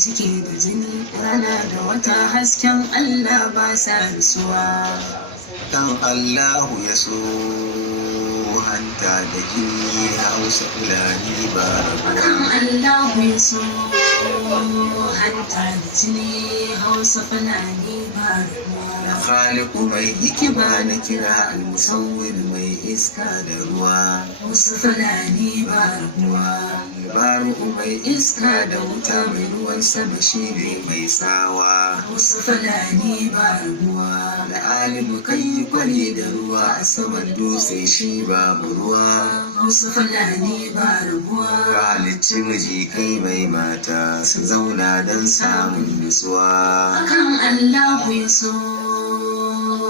ciki da jini rana da wata hasken Allah ba sa rasuwa. Dan Allahu ya so hanta da jini Hausa Fulani ba rabuwa. Dan Allahu ya so hanta da jini Hausa Fulani ba rabuwa. Na khaliqu mai hikima na kira al-musawwir mai iska da ruwa. Hausa Fulani ba rabuwa. Baru mai iska da wuta mai ruwan sama shi ne mai tsawa. Hausa Fulani ba rabuwa. Da alimu kai yi kwari da ruwa a saman dutse shi babu ruwa. Hausa Fulani ba rabuwa. Halicci miji kai mai mata su zauna don samun nutsuwa. Akan Allahu ya so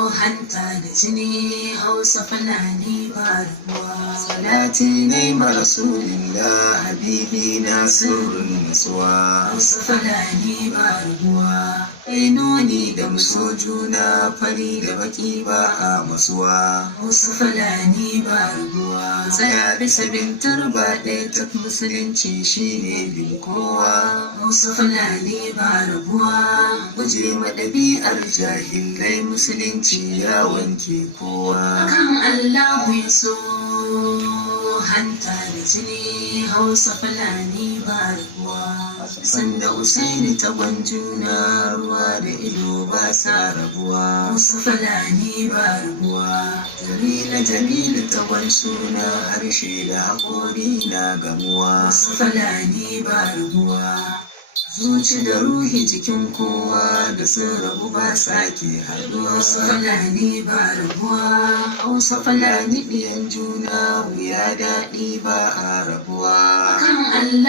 hanta da jini Hausa Fulani ba rabuwa. Salati ne ma Rasulillah habibi na sirrin nutsuwa. Hausa Fulani ba rabuwa. Kai nuni da muso juna fari da baki ba a masuwa. Hausa Fulani ba rabuwa. Tsaya bisa bin turba ɗaya ta musulunci shi ne bin kowa. Hausa Fulani ba rabuwa. Guje ma ɗabi'ar jahilai musulunci ya wanke kowa. Akan Allahu ya so hanta da jini Hausa Fulani ba rabuwa. Sanda Usaini ta juna ruwa da ido ba sa rabuwa. Hausa Fulani ba rabuwa. Jamilu ta suna harshe da haƙori na gamuwa. Hausa Fulani ba rabuwa. Zuci da ruhi jikin kowa da sun rabu ba sake haɗuwa. Hausa Fulani ba rabuwa. Hausa Fulani ɗiyan juna wuya daɗi ba a rabuwa. Akan Allah